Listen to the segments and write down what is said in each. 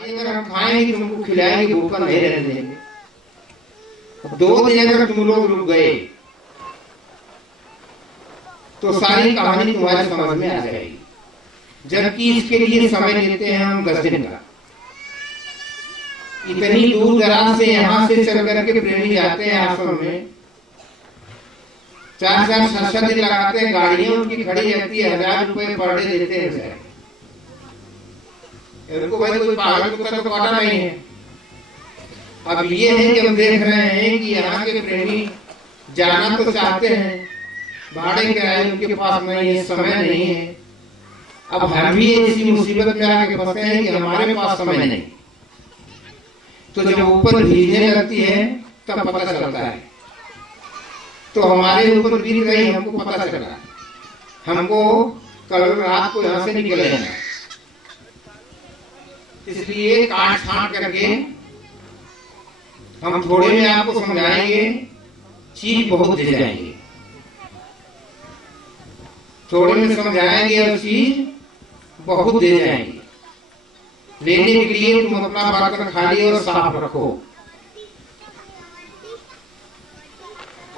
भाई अगर हम खाएंगे तुमको खिलाएंगे, भूखा नहीं रहने देंगे। 2 दिन अगर तुम लोग रुक गए तो सारी कहानी तुम्हारी समझ में आ जाएगी। जबकि इसके लिए समय लेते हैं हम 10 दिन का। इतनी दूर दराज से यहाँ से चल करके प्रेमी जाते हैं आश्रम में, 4-4 6-7 दिन लगाते हैं, गाड़ियां उनकी खड़ी रहती है, 1000 रुपए पर डे देते हैं। उनको भाई कोई पागल कुत्ता तो काटा नहीं है। अब ये है कि हम देख रहे हैं कि यहाँ के प्रेमी जाना तो चाहते हैं, भाड़े किराए उनके पास नहीं है, समय नहीं है। अब हम भी इसी मुसीबत में आके फंसे हैं कि हमारे पास समय नहीं। तो जब ऊपर भीजने लगती है तब पता चलता है। तो हमारे ऊपर बीत रही, हमको पता चला, हमको कल रात को यहाँ से निकले हैं। इसलिए काट छांट करके हम थोड़े में आपको समझाएंगे, चीज बहुत दे जाएंगे। थोड़े में समझाएंगे और चीज बहुत दे जाएंगे। लेने के लिए तुम अपना बर्तन खाली और साफ रखो।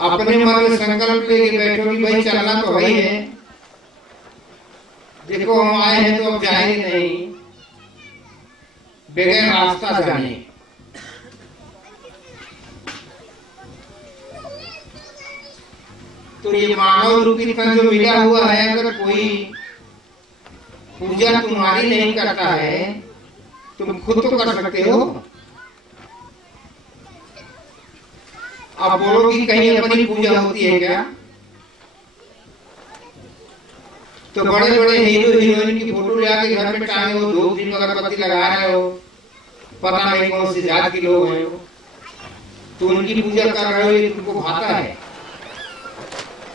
अपने मन में संकल्प लेके बैठो कि भाई चलना तो वही है, देखो हम आए हैं तो अब जाएंगे नहीं, बगैर रास्ता जाने। तो ये मानव रूपी तन जो मिला हुआ है, अगर कोई पूजा तुम्हारी नहीं करता है, तुम खुद तो कर सकते हो। आप बोलो कि कहीं अपनी पूजा होती है क्या? तो बड़े बड़े हीरो हीरोइन की फोटो ले आके घर में टांगे हो, 2 दिन अगरबत्ती लगा रहे हो, पता नहीं कौन सी जात के लोग हैं, तो उनकी पूजा कर रहे हो, ये तुमको भाता है?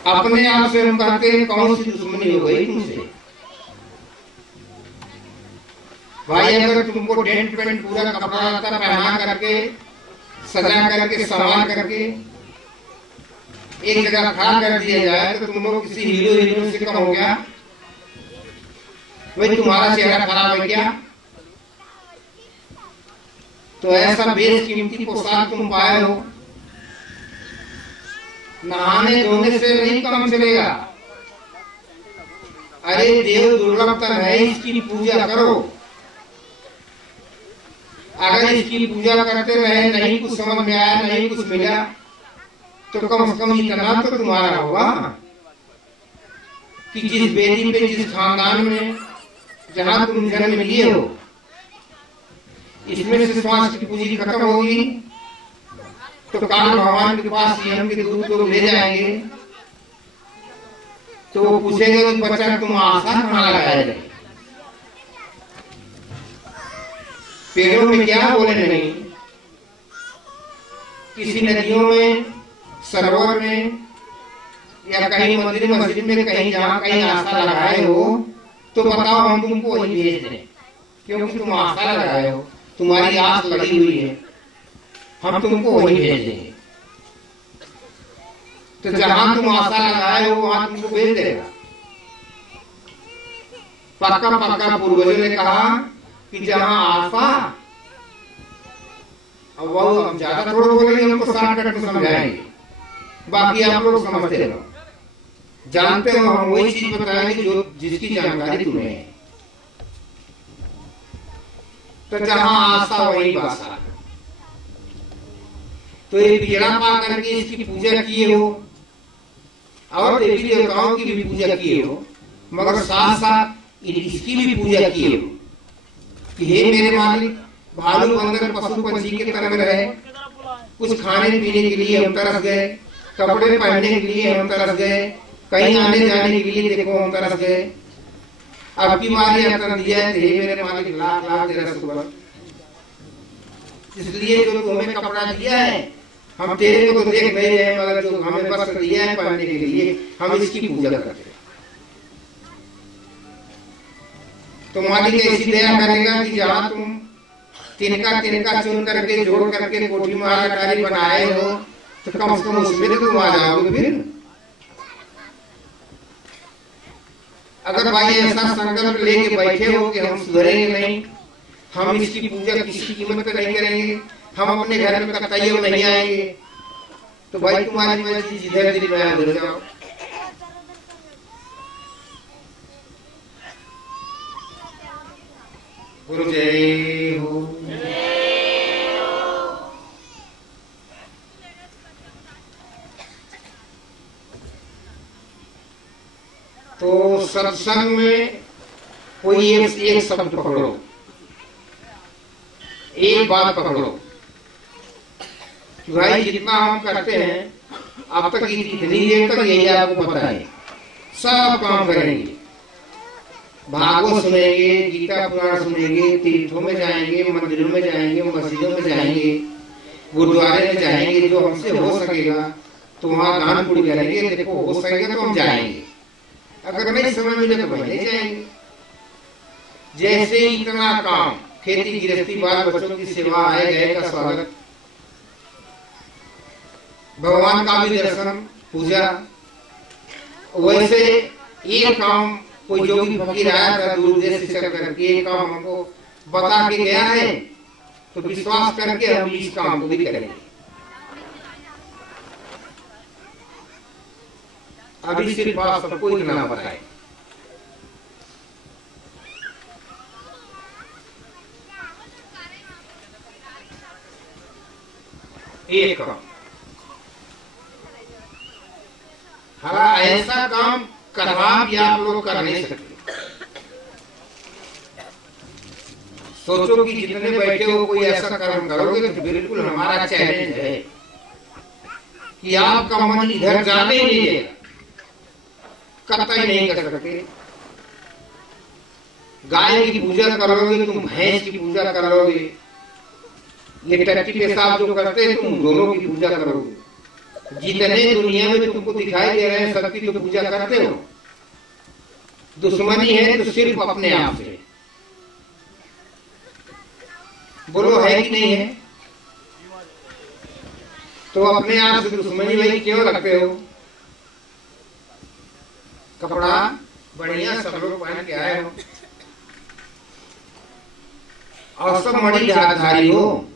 अपने आप से हम कहते हैं कौन सी दुश्मनी हो गई तुमसे? भाई अगर तुमको टेंट पेंट पूरा कपड़ा लता पहना करके, सजा करके, संवार करके एक जगह खड़ा कर दिया जाए तो तुम लोग किसी हीरो हीरोइन से कम हो गया? भाई तुम्हारा चेहरा खराब है क्या? तो ऐसा बेशकीमती पोशाक तुम पाए हो, नहाने धोने से नहीं काम चलेगा। अरे देव दुर्लभ तन है, इसकी पूजा करो। अगर इसकी पूजा करते रहे, नहीं कुछ समझ में आया, नहीं कुछ मिला, तो कम से कम इतना तो तुम्हारा होगा कि जिस बेटी पे, जिस खानदान में जहां तुम जन्म लिए हो, इसमें से श्वास की पूंजी खत्म होगी तो काल भगवान के पास यम के दूत लोग ले जाएंगे, तो वो पूछेंगे कि बच्चा तुम आशा कहाँ लगाए रहे, पेड़ों में क्या बोले नहीं, किसी नदियों में, सरोवर में, या कहीं मंदिर मस्जिद में, कहीं जहाँ कहीं आशा लगाए हो, तो बताओ हम तुमको वही भेज दें, क्योंकि तुम आशा लगाए हो, तुम्हारी आस लगी हुई है, हम तुमको वही भेज देंगे। तो जहां तुम आशा लगाए हो वहां तुमको भेज देगा। पक्का पक्का पूर्वजों ने कहा कि जहां आशा, अब वो हम ज्यादा थोड़ा बोलेंगे, हमको शॉर्टकट में समझाएंगे, बाकी आप लोग समझते रहो, जानते हो। हम वही चीज बताएंगे जो जिसकी जानकारी तुम्हें है। तो जहां आशा वही बासा। तो ये पीड़ा पा करके इसकी पूजा किए हो और देवी देवताओं की भी पूजा किए हो, मगर साथ साथ इसकी भी पूजा किए हो कि हे मेरे मालिक, भालू बंदर पशु पंछी के तरह रहे, कुछ खाने पीने के लिए हम तरस गए, कपड़े पहनने के लिए हम तरस गए, कहीं आने जाने के लिए देखो हम तरस गए। अब की बारी अतर दिया है, हे मेरे मालिक, लाख लाख तेरा शुक्र, इसलिए जो तुम्हें कपड़ा दिया है हम तेरे को तो देख नहीं रहे, मगर जो हमें वस्त्र दिया है पहनने के लिए, हम इसकी पूजा करते हैं। तो मालिक ऐसी दया करेगा कि जहां तुम तिनका तिनका चुन करके, जोड़ करके कोठी महाराकारी बनाए हो, तो कम से कम उसमें तो तुम आ जाओगे। फिर अगर भाई ऐसा संकल्प लेके बैठे हो कि हम सुधरेंगे नहीं, हम इसकी पूजा किसी कीमत पे नहीं करेंगे, हम अपने घर में कतई नहीं आएंगे, तो भाई तुम्हारी मर्जी, जिधर दिल में उधर जाओ। गुरु जय हो। तो सत्संग में कोई एक शब्द पकड़ो, एक बात पकड़ो कि भाई जितना हम करते हैं अब तक, इतनी देर तक यही आपको पता है, सब काम करेंगे, भागवत सुनेंगे, गीता पुराण सुनेंगे, तीर्थों में जाएंगे, मंदिरों में जाएंगे, मस्जिदों में जाएंगे, गुरुद्वारे में जाएंगे, जो हमसे हो सकेगा तो वहां दान पुण्य करेंगे। देखो हो सकेगा तो हम जाएंगे, अगर नहीं समय मिले तो वही नहीं जाएंगे। जैसे इतना काम, खेती गृहस्थी, बाल बच्चों की सेवा, आए गए का स्वागत, भगवान का भी दर्शन, पूजा, वैसे एक काम कोई जोगी फकीर आया था दूर देश से चल करके, एक काम हमको बता के गया है, तो विश्वास करके हम इस काम को भी करेंगे। अभी सिर्फ बात सबको इतना बताए, एक काम, हाँ ऐसा काम करवा भी आप लोग कर नहीं सकते। सोचो कि जितने बैठे हो कोई ऐसा कर्म करोगे तो बिल्कुल हमारा चैलेंज है कि आपका मन इधर जाने ही नहीं देगा, कतई नहीं कर सकते। गाय की पूजा करोगे तुम, भैंस की पूजा करोगे, ये टट्टी पेशाब जो करते हैं तुम दोनों की पूजा करोगे। जितने दुनिया में तुमको दिखाई दे रहे हैं सबकी तो पूजा करते हो। दुश्मनी है तो सिर्फ अपने आप से, बोलो है कि नहीं है? तो अपने आप से दुश्मनी वही क्यों रखते हो? कपड़ा बढ़िया सब लोग पहन के आए हो और सब मणिधारी हो,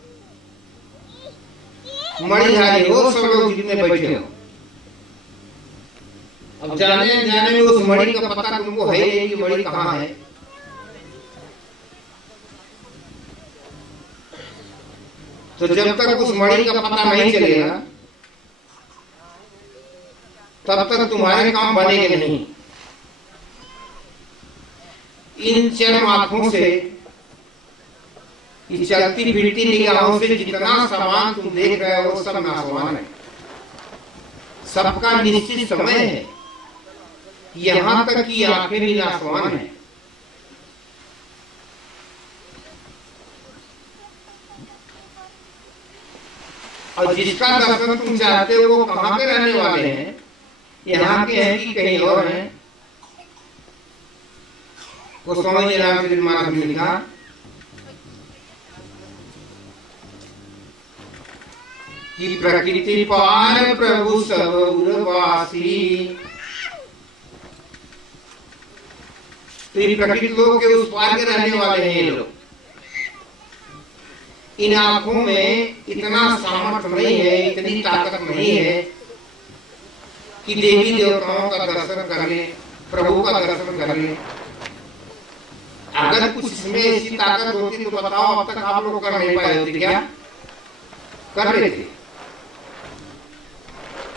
मणिधारी हो सब लोग जितने बैठे हो। अब जाने जाने में उस मणि का पता तुमको है नहीं कि मणि कहाँ है। तो जब तक उस मणि का पता नहीं चलेगा तब तक तुम्हारे काम बनेंगे नहीं। इन चरम आंखों से, चलती फिरती निगाहों से जितना सामान तुम देख रहे हो सब नासवान है, सबका निश्चित समय है, यहाँ तक कि आंखें भी नासवान है। और जिसका दर्शन तुम चाहते हो वो कहाँ के रहने वाले हैं, यहाँ के हैं कि कहीं और हैं? वो स्वामी राम जी महाराज ने लिखा कि प्रकृति पार प्रभु सब उर्वासी। तो ये प्रकृति लोग के उस पार के रहने वाले हैं ये लोग। इन आंखों में इतना सामर्थ्य नहीं है, इतनी ताकत नहीं है कि देवी देवताओं का दर्शन कर ले, प्रभु का दर्शन कर ले। अगर कुछ इसमें ऐसी ताकत होती तो बताओ अब तक आप लोग कर नहीं पाए होते क्या? कर रहे थे।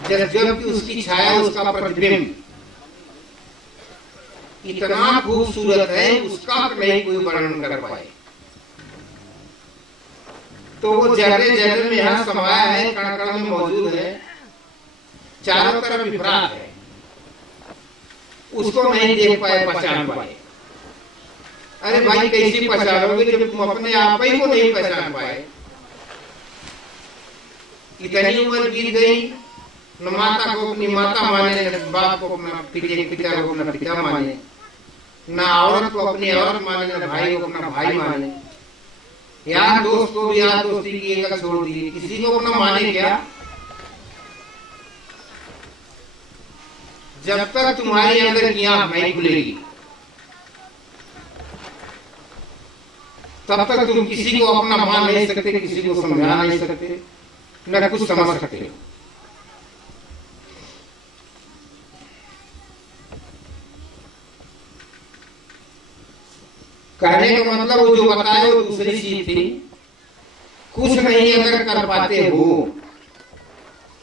जब कि उसकी छाया, उसका प्रतिबिंब इतना खूबसूरत है, उसका नहीं कोई वर्णन कर पाए। तो वो जर्रे जर्रे में यहाँ समाया है, कण कण में मौजूद है, चारों तरफ विभ्राट है, उसको नहीं देख पाए, पहचान पाए। अरे भाई कैसे पहचानोगे जब तुम अपने आप ही को नहीं पहचान पाए? इतनी उम्र बीत गई, न माता को अपनी माता माने, न बाप को अपना पिता को अपना पिता माने, न औरत को अपनी औरत माने, न भाई को अपना भाई माने, यार दोस्त को भी यार दोस्ती की एक छोड़ दी, किसी को अपना माने क्या? जब तक तुम्हारे अंदर की आंख नहीं खुलेगी तब तक तुम किसी को अपना मान नहीं सकते, किसी को समझा नहीं सकते, न कुछ समझ सकते हो। कहने का मतलब वो जो बताए वो दूसरी चीज थी। कुछ नहीं अगर कर पाते हो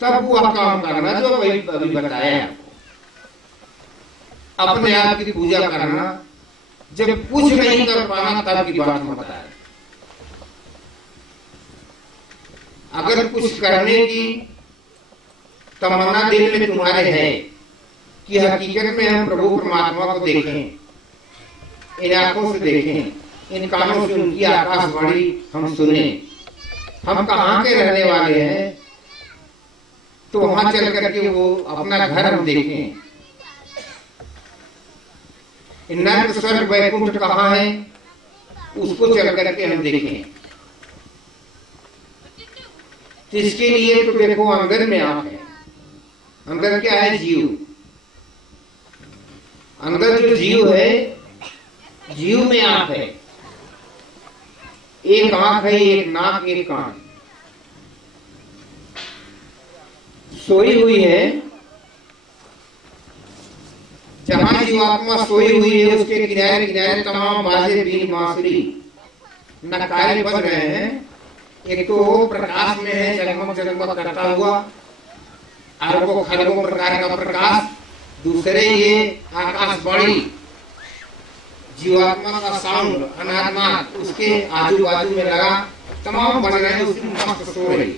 तब वो काम करना जो वही अभी बताया। अपने आप की पूजा करना, जब कुछ नहीं कर पाना तब की बात मत बताए। अगर कुछ करने की तमन्ना दिल में तुम्हारे है कि हकीकत में हम प्रभु परमात्मा को देखें, इन आंखों से देखें, इन कानों से उनकी आकाशवाणी हम सुने, हम कहाँ के रहने वाले हैं, तो वहां चल करके वो अपना घर हम देखें। नर्क स्वर्ग वैकुंठ कहाँ है उसको चल करके हम देखें। तो इसके लिए तो देखो अंदर में आप है। अंदर क्या है? जीव। अंदर जो जीव है, जीव में आंख है। एक आंख है, एक नाक, एक कान सोई हुई है। जहां जीवात्मा सोई हुई है उसके किनारे किनारे तमाम बाजे, बीन, बांसुरी, नकारे बज रहे हैं। एक तो प्रकाश में है, जगमग जगमग करता हुआ, अरबों खरबों प्रकार का प्रकाश। दूसरे ये आकाशवाणी, जीवात्मा का साउंड, अनात्मा उसके आजू बाजू में लगा, तमाम बज रहे हैं, उसकी मस्त सो रही।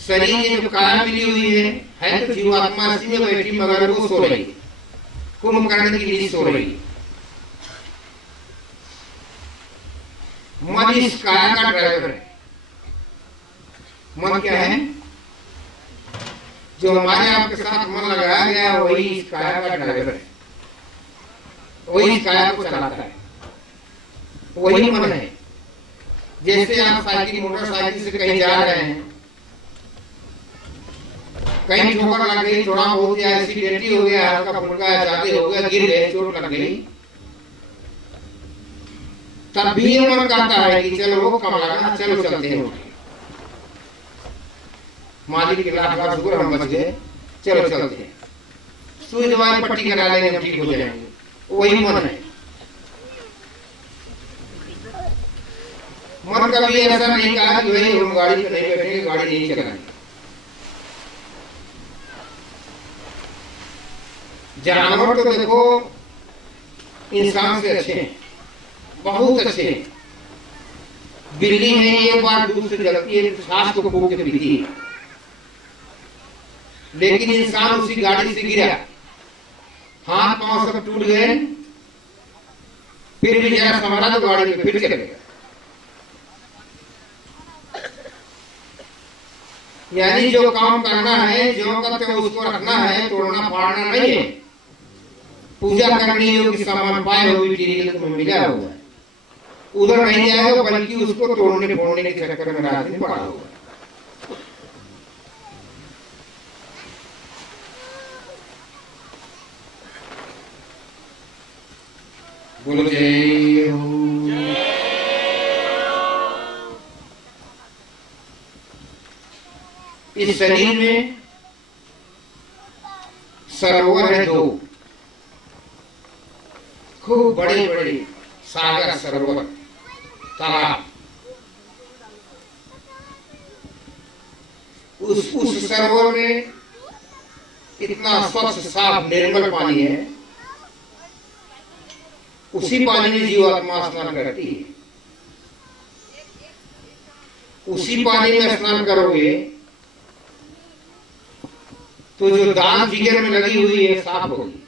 शरीर में जो काया मिली हुई है तो जीवात्मा इसी में बैठी, मगर वो सो रही, कुंभकर्ण की नींद सो रही। मन इस काया का ड्राइवर है। मन क्या है? जो हमारे आपके साथ मन लगाया गया वही इस काया का ड्राइवर है, वही इस काया को चलाता है, वही मन है। जैसे आप साइकिल मोटरसाइकिल से कहीं जा रहे हैं, कहीं ठोकर लग गई, थोड़ा हो गया, एक्सीडेंट हो गया, हल्का फुल्का ज्यादा हो गया, गिर गए, चोट लग गई, तब भी ये मन कहता है कि चलो वो कम लगा, चलो चलते हैं। मालिक के लाख लाख शुक्र हम बच गए, चलो चलते हैं, सुई दवाई पट्टी करा लेंगे, हम ठीक हो जाएंगे। वही मन है। मन कभी ऐसा नहीं कहा कि भाई हम गाड़ी पे नहीं बैठेंगे, गाड़ी नहीं चलाएंगे। जानवर तो देखो इंसान से अच्छे हैं, बहुत अच्छे हैं। बिल्ली में एक बार दूध से जलती है, सांस को फूंक के पीती है, लेकिन इंसान उसी गाड़ी से गिरा, हाथ पांव सब टूट गए, फिर भी जरा संभला तो गाड़ी में फिर चले गया। यानी जो काम करना है, जो करते उसको रखना है, तोड़ना फाड़ना नहीं है। पूजा करनी है कि सामान पाए हुए तुम्हें मिला हुआ है, उधर नहीं जाएगा, बल्कि उसको तोड़ने फोड़ने के चक्कर में रात दिन पड़ा हुआ है। बोलो जय हो। इस शरीर में सरोवर है दो, खूब बड़े बड़े सागर, सरोवर, तालाब। उस सरोवर में इतना स्वच्छ साफ निर्मल पानी है, उसी पानी में जीवात्मा स्नान करती है। उसी पानी में स्नान करोगे तो जो दाग जिगर में लगी हुई है साफ होगी।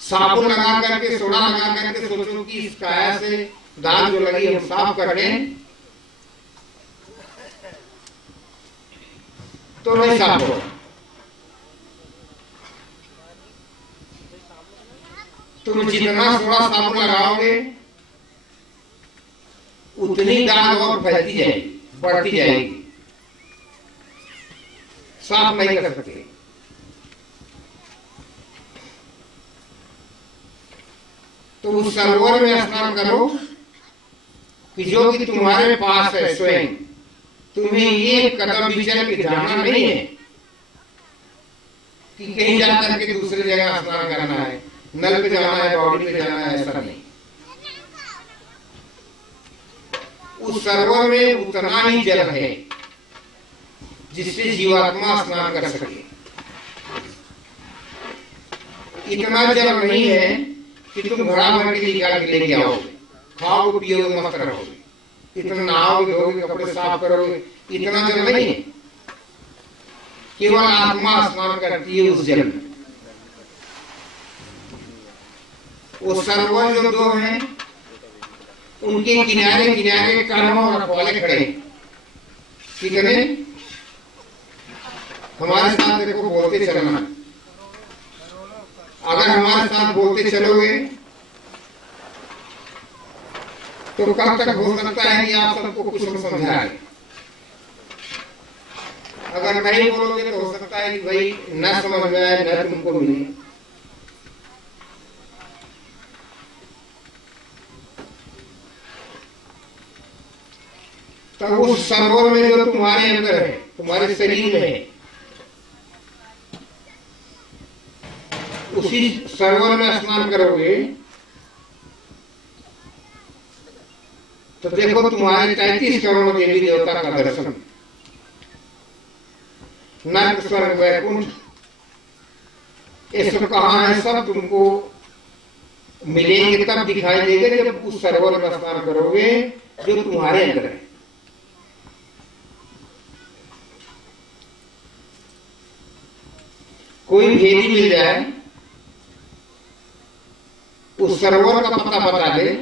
साबुन लगा करके, सोडा लगा करके सोचो कि इस काया से दाग जो लगी हम साफ कर दें, तो नहीं साफ हो। तुम जितना सोडा साबुन लगाओगे उतनी दाग और फैलती जाएगी, बढ़ती जाएगी, साफ नहीं कर सकते। तो उस सरोवर में स्नान करो कि जो कि तुम्हारे पास है स्वयं, तुम्हें एक कदम भी चल के जाना नहीं है कि कहीं जाकर के दूसरी जगह स्नान करना है, नल पे जाना है, बॉडी पे जाना है, ऐसा नहीं। उस सरोवर में उतना ही जल है जिससे जीवात्मा स्नान कर सके। इतना जल नहीं है कि तुम घड़ा भर के निकाल के लेके आओगे, खाओगे, पियोगे, मस्त रहोगे, इतना नहाओगे, धोगे, कपड़े साफ करोगे, इतना जल नहीं है। केवल आत्मा स्नान करती है उस जल में। वो सरोवर जो दो हैं उनके किनारे किनारे कर्म और रखवाले खड़े। कितने? हमारे साथ देखो बोलते चलना। अगर हमारे साथ बोलते चलोगे तो कब तक हो सकता है कि आप सबको कुछ समझाए। अगर नहीं बोलोगे तो हो सकता है कि भाई न समझ में आए, न तुमको मिले। तो उस सरोवर में जो तुम्हारे अंदर है, तुम्हारे शरीर में है, उसी सरोवर में स्नान करोगे तो देखो तुम्हारे 33 करोड़ देवी देवता का दर्शन, नर्क, स्वर्ग, वैकुंठ, ये सब कहाँ है, सब तुमको मिलेंगे, तब दिखाई देगा जब उस सरोवर में स्नान करोगे जो तुम्हारे अंदर है। कोई भेदी मिल जाए, उस सरोवर का पता बता दे,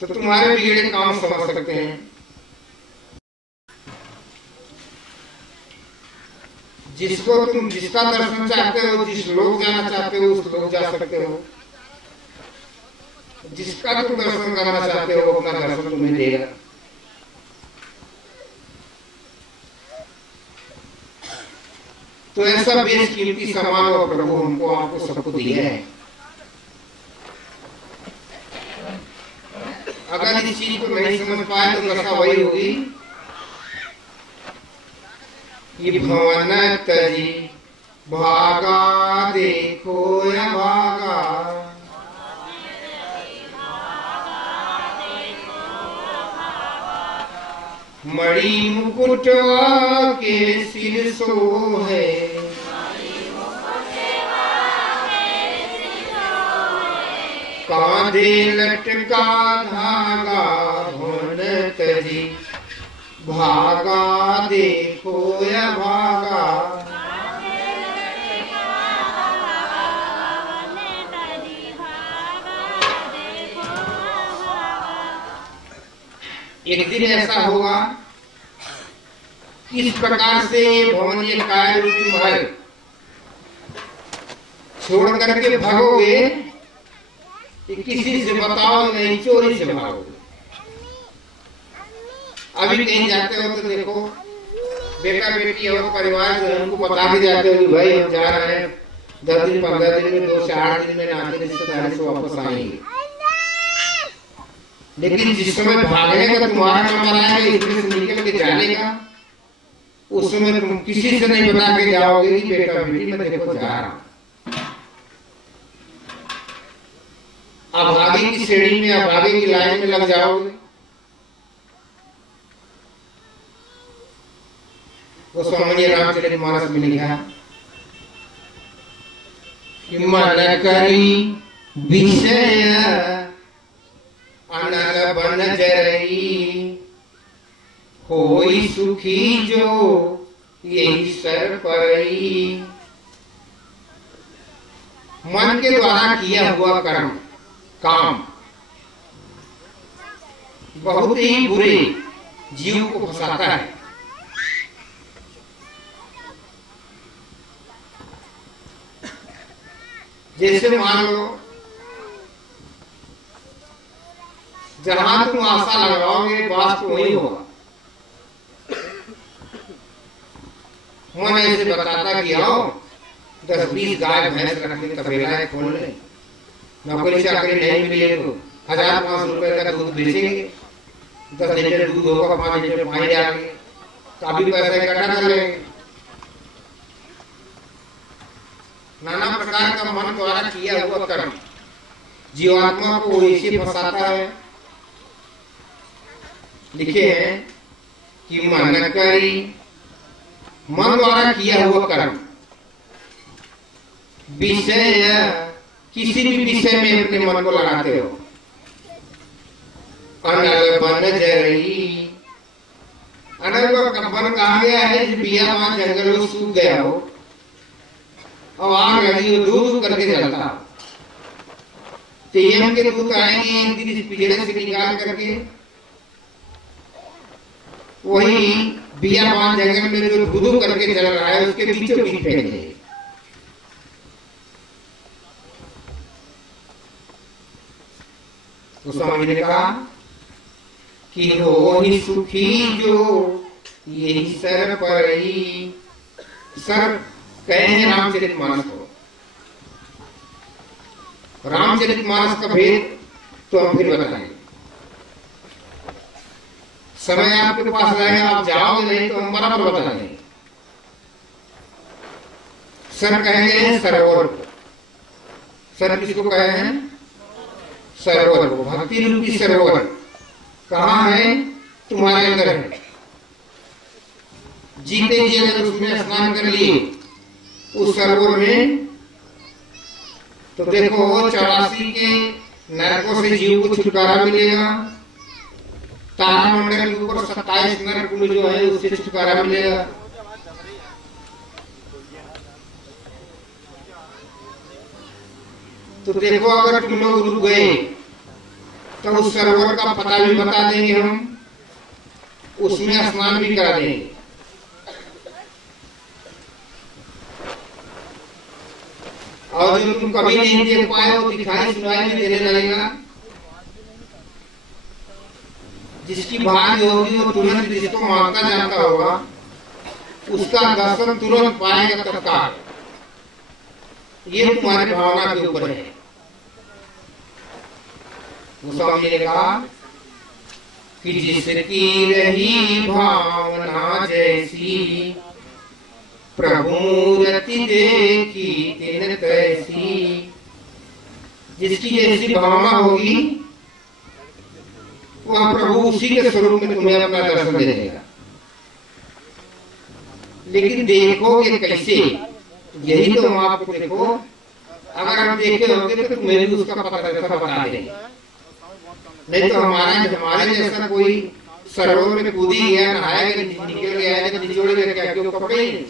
तो तुम्हारे बिगड़े काम समझ सकते हैं। जिसको तुम जिसका दर्शन चाहते हो, जिस लोग जाना चाहते हो, उस लोग जा सकते हो। जिसका तुम दर्शन करना चाहते हो अपना दर्शन तुम्हें देगा। तो ऐसा बेशकीमती सामान और प्रभु हमको आपको सबको दिया है। अगर इस चीज को नहीं समझ पाए तो दशा वही होगी, ये भवन तजी भागा देखो या भागा, मणि मुकुटवा के सिर सो है, कांधे लटका धागा भवन तजी भागा देखो या भागा। एक दिन ऐसा होगा इस प्रकार से भवन ये काय रूपी महल छोड़ करके भागोगे कि किसी से बताओ नहीं, चोरी से भागोगे। अभी कहीं जाते हो तो देखो बेटा बेटी और परिवार जो है उनको बता के जाते हो भाई हम जा रहे हैं 10 दिन 15 दिन में, 2 से 8 दिन में नाते रिश्तेदारी से वापस आएंगे। लेकिन जिस समय भागने का तुम्हारा नंबर आएगा, इधर से निकल के जाने का, उस समय तुम किसी से नहीं बता के जाओगे कि बेटा बेटी मैं देखो जा रहा हूं। अब आगे की श्रेणी में, अब आगे की लाइन में लग जाओगे। गोस्वामी रामचरितमानस में लिखा कि मन करी विषय अनल बन जरई, होई सुखी जो यही सर परई। मन के द्वारा किया हुआ कर्म काम बहुत ही बुरे जीव को फंसाता है। जैसे मान लो जहां तुम आशा लगाओगे बात तो वही होगा। मन ऐसे बताता कि आओ 10-20 गाय भैंस रख ले, तबेला खोल ले, नौकरी चाकरी नहीं मिले तो 1,000-500 रुपए का दूध बेचेंगे, 10 लीटर दूध होगा, 5 लीटर पानी डालेंगे, काफी पैसा इकट्ठा कर लेंगे। नाना प्रकार का मन द्वारा किया हुआ कर्म जीवात्मा को ऐसे फंसाता है। लिखे हैं कि मन करी, मन द्वारा किया हुआ कर्म विषय, किसी भी विषय में अपने मन को लगाते हो। अनल बन जरई, अनल का बन कहा गया है कि बिया वहां जंगलों सूख गया हो और आग लगी हो, दूध करके जलता हो, तो यम के दूध आएंगे एक दिन इस पिजड़े से निकाल करके वही बिया वहां जंगल में जो दूध करके जल रहा है उसके बीचों बीच फेंक देंगे। तो स्वामी ने कहा कि हो ही सुखी जो यही सर पर ही, सर कहेंगे रामचरितमानस को। रामचरितमानस का भेद तो हम फिर बताएंगे, समय आपके पास रहेगा, आप जाओगे नहीं तो हम बराबर बताएंगे। सर कहेंगे सरोवर को, सर किसको कहे हैं? सरोवर को, भक्ति रूपी सरोवर कहाँ है? तुम्हारे अंदर है। जीते जी अगर उसमें स्नान कर लिए उस सरोवर में, तो देखो 84 के नरकों से जीव को छुटकारा मिलेगा, तारामंडल के ऊपर 27 नरक जो है उससे छुटकारा मिलेगा। तो देखो अगर तुम लोग रुक गए तो उस सरोवर का पता भी बता देंगे हम, उसमें स्नान भी करा देंगे। और जो तुम कभी नहीं देख पाए वो दिखाई सुनाई भी देने लगेगा। जिसकी भाग्य होगी वो तुरंत जिसको मानता जानता होगा उसका दर्शन तुरंत पाएगा तत्काल। ये तुम्हारी भावना के ऊपर है। स्वामी ने कहा कि जिसकी रही भावना जैसी प्रभु रति देखी तिन तैसी, जिसकी जैसी भावना होगी वह प्रभु उसी के स्वरूप में तुम्हें अपना दर्शन दे देगा। लेकिन देखोगे कैसे? यही तो हम आपको देखो, अगर हम देखे होंगे तो तुम्हें भी उसका पता बता देंगे। नहीं तो हमारे जैसा कोई सरोवर में कूदी गया, नहाया गया, निकल गया, निचोड़ गया, क्या क्यों पकड़े ही नहीं।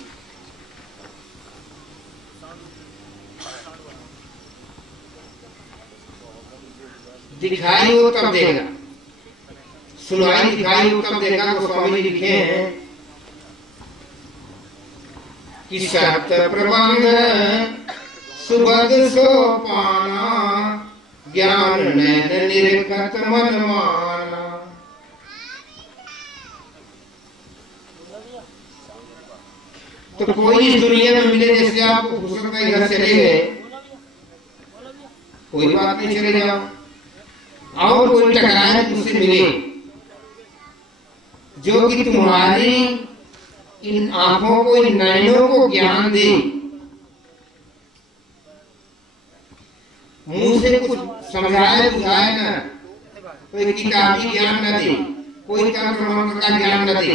दिखाई हो तब देगा, सुनाई दिखाई हो तब देगा। तो स्वामी लिखे हैं कि सत्य प्रबंध सुबद सोपाना, ज्ञान नैन निर्गत मन माना। तो कोई इस दुनिया में मिले, जैसे आप फुर्सत में घर चले गए, कोई बात नहीं, चले जाओ। और कोई टकराए तुमसे मिले जो कि तुम्हारी इन आंखों को, इन नयनों को ज्ञान दे, मुंह से कुछ समझाए बुझाए ना, कोई किताबी ज्ञान न दे, कोई तंत्र मंत्र का ज्ञान न दे,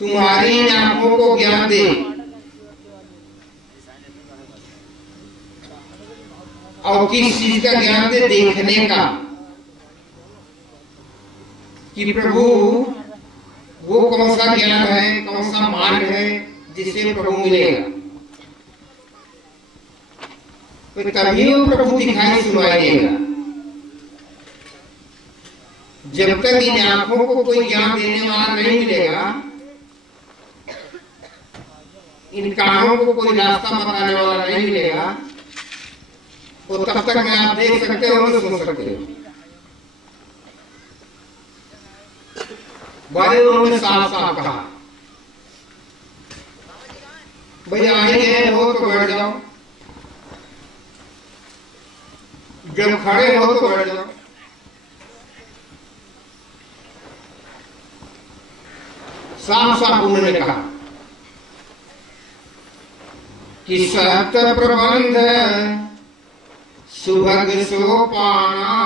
तुम्हारी इन आंखों को ज्ञान दे और किस चीज का ज्ञान दे? देखने का, कि प्रभु वो कौन सा ज्ञान है, कौन सा मार्ग है जिससे प्रभु मिलेगा। तो तभी वो प्रभु दिखाई सुनाई देगा। जब तक इन आंखों को कोई ज्ञान देने वाला नहीं मिलेगा, इन कानों को कोई रास्ता बताने वाला नहीं मिलेगा, तो तब तक मैं आप देख सकते हो, न सुन सकते हो। भाई उन्होंने साफ साफ कहा, भाई आए गए हो तो बैठ जाओ, जब खड़े हो तो बैठ जाओ। साफ साफ उन्होंने कहा कि सत प्रबंध सुभग सोपाना,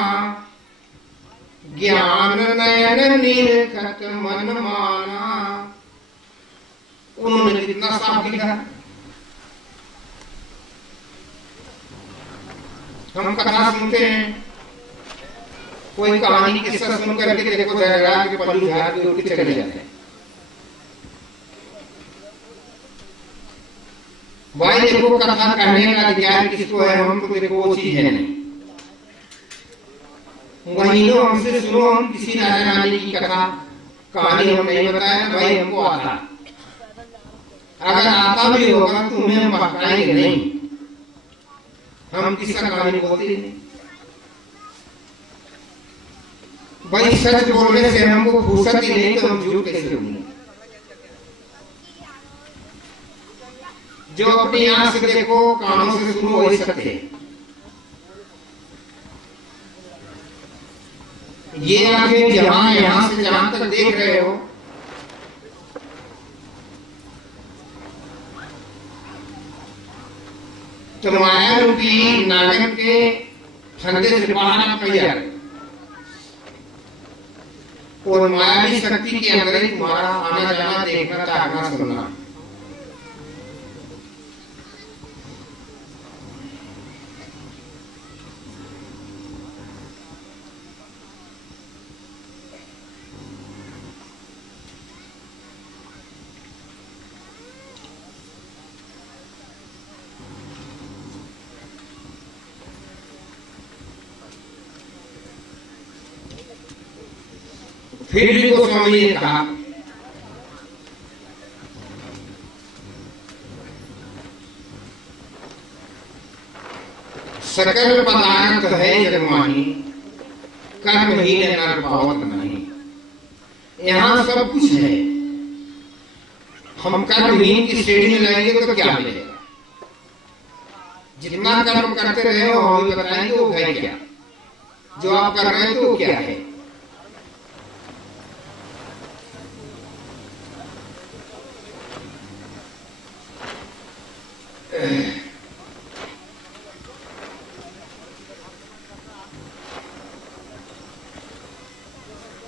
ज्ञान नयन निरखत मन माना। उन्होंने कितना साफ लिखा। हम कथा सुनते हैं, कोई कहानी किस्सा सुन करके देखो दरगाह के पल्लू झाड़ के उठ के चले जाते हैं। भाई देखो कथा कहने का ज्ञान किसको है, हम तो देखो वो चीज है नहीं। वही लो हमसे सुनो, हम किसी राजा रानी की कथा कहानी हम नहीं बताया भाई, हमको आता। अगर आता भी होगा तो तुम्हें हम बताएंगे नहीं, हम किसका कहानी बोलते नहीं। भाई सच बोलने से हमको फुर्सत ही नहीं तो हम झूठ कैसे बोलेंगे। जो अपनी आंख से देखो कानों से सुनो वही सत्य है। ये आंखें जहां यहां से जहां तक देख रहे हो, तो माया रूपी नागन के फंदे से बाहर तैयार है, और मायावी शक्ति के अंदर ही तुम्हारा आना जाना, देखना, चाहना, सुनना। फिर भी गोस्वामी ने कहा सकल पदार्थ है जगमाही, कर्म ही नर पावत नहीं। यहाँ सब कुछ है, हम कर्महीन की श्रेणी में रहेंगे तो क्या मिलेगा। जितना कर्म करते रहे हो हम भी बताएंगे वो है क्या, जो आप कर रहे हैं तो क्या है।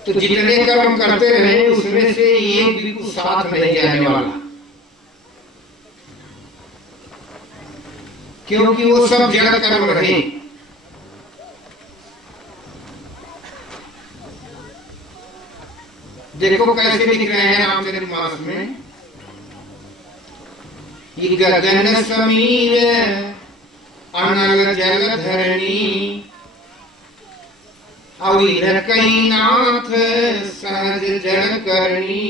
तो जितने कर्म करते रहे उसमें से एक भी कुछ साथ नहीं जाने वाला, क्योंकि वो सब जड़ कर्म रहे। देखो कैसे लिख रहे हैं रामचरितमानस में, ये गगन समीर अनल जल धरणी, अविर कई नाथ सहज जड़ करणी।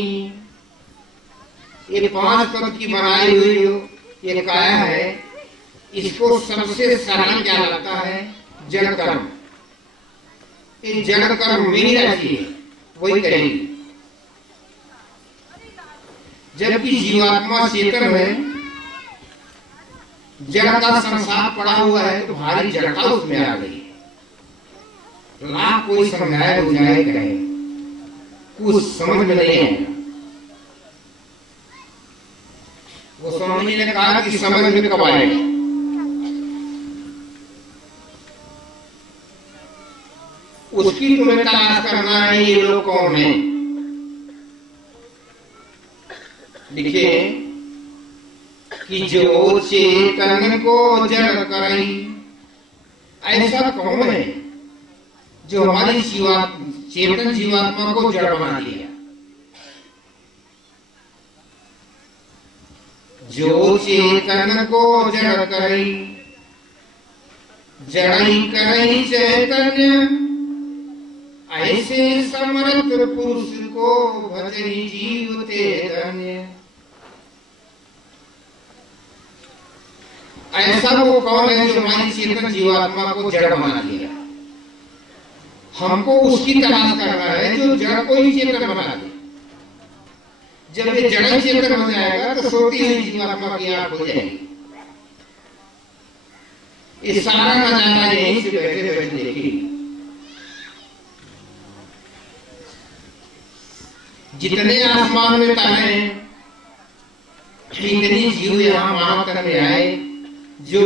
ये 5 पद की बनाई हुई ये काया है, इसको सबसे सरल क्या लगता है, जड़ कर्म। ये जड़ कर्म मेरी राशि है, वही करेंगे। जबकि जीवात्मा चेतन है, जड़ का संसार पड़ा हुआ है, तो भारी जड़ता उसमें आ गई। लाख कोई समझाए बुझाए कहे, कुछ समझ में नहीं है। वो स्वामी ने कहा कि समझ में कब आएगा। उसकी तुम्हें तलाश करना है, ये लोग कौन है। देखिए कि जो चेतन को जड़ करई, ऐसा कौन है जो हमारी चेतन जीवात्मा को जड़ बना दिया। जो चेतन को जड़ करई, जड़ई करई चैतन्य, ऐसे समर्थ पुरुष को भजई जीव चैतन्य। ऐसा वो कौन है जो हमारी चेतन जीवात्मा को जड़ बना दिया। हमको उसकी तलाश करना है जो जड़ को ही चेतन बना दे। जब ये जड़ चेतन हो जाएगा तो सोती हुई जीवात्मा की आंख हो जाएगी। ये सारा नजारा यहीं से बैठे बैठे देखिए। जितने आसमान में तारे हैं, इतनी जीव यहाँ मानव तन में आए जो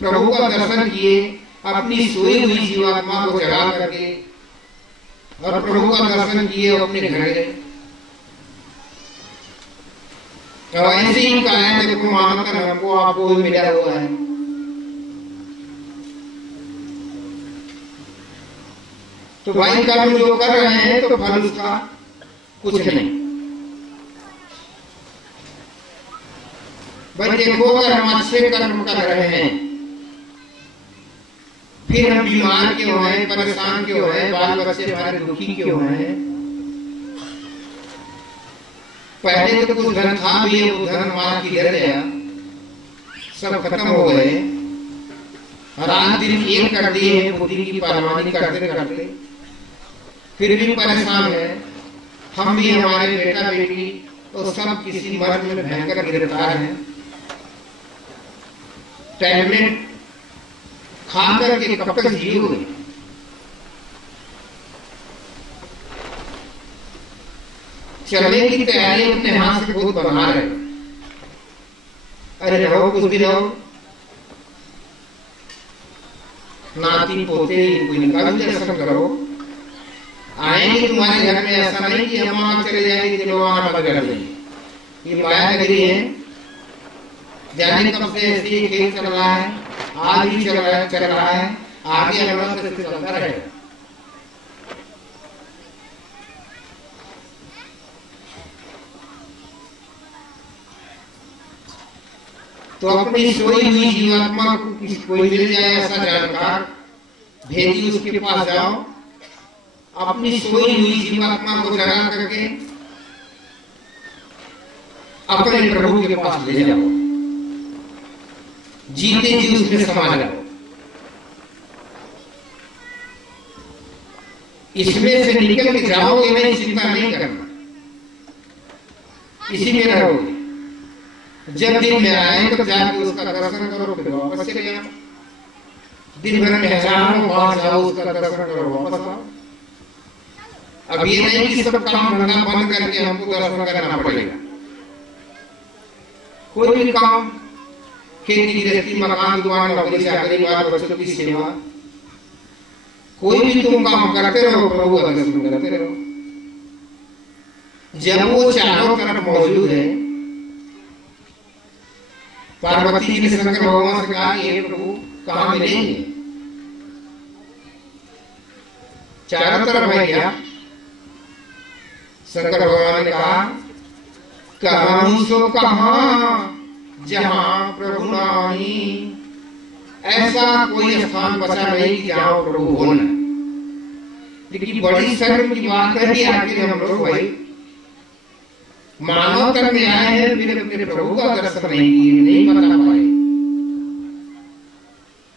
प्रभु का दर्शन किए, अपनी सोई हुई जीवात्मा को जगा करके और प्रभु का दर्शन किए और अपने घर गए। और ऐसे ही कहा है, देखो मानव तन हमको आपको भी मिला हुआ है। तो भाई कर्म जो कर रहे हैं तो फल उसका कुछ नहीं। भाई देखो, अगर हम अच्छे कर्म कर रहे हैं, फिर हम बीमार क्यों हैं, परेशान क्यों हैं, बाल बच्चे हमारे दुखी क्यों हैं? पहले तो कुछ धन था भी, वो धन हमारा किधर गया, सब खत्म हो गए। रात दिन एक कर दिए, बुद्धि की परवानी करते करते फिर भी परेशान है हम भी, हमारे बेटा बेटी तो सब किसी मर्ज में भयंकर गिरफ्तार हैं। टैबलेट खा करके कब तक जियोगे? चलने की तैयारी अपने हाथ से खुद बना रहे। अरे रहो, कुछ भी रहो, नाती पोते इनका भी दर्शन करो। आएंगे तुम्हारे घर में, ऐसा नहीं कि हम वहां चले जाएंगे चलो वहां बंद कर देंगे। ये माया नगरी है, जाने कब से ऐसे खेल चल रहा है, आज भी चल रहा है, आगे अगला से चलता रहेगा। तो अपनी सोई हुई जीवात्मा को कोई मिल जाए ऐसा जानकार, भेजी उसके पास जाओ, अपनी सोई हुई जीवात्मा को जगा करके अपने प्रभु के पास ले जाओ, जीते जी उसमें समा जाओ। इसमें से निकल के जाओगे नहीं, चिंता नहीं करना, इसी में रहोगे। जब दिन में आए तो जाके उसका दर्शन करो, फिर वापस चले जाओ। दिन भर में हजारों बार जाओ, उसका दर्शन करो, वापस आओ। अब ये नहीं कि सब काम धंधा बंद करके हमको दर्शन करना पड़ेगा। कोई भी काम, खेती गृहस्थी, मकान दुकान, नौकरी चाकरी, बाल बच्चों की सेवा, कोई भी तुम काम करते रहो, प्रभु का दर्शन करते रहो। जब वो चारों तरफ मौजूद है, पार्वती जी ने शंकर भगवान से कहा कि हे प्रभु कहाँ मिलेंगे? चारों तरफ है क्या? शंकर भगवान ने कहा कहूं सो कहां जहां प्रभु नाही, ऐसा कोई स्थान बचा नहीं कि जहां प्रभु हो न। लेकिन बड़ी शर्म की बात है कि आखिर हम लोग भाई मानव तन में आए हैं, फिर अपने प्रभु का दर्शन नहीं किए, नहीं बता पाए।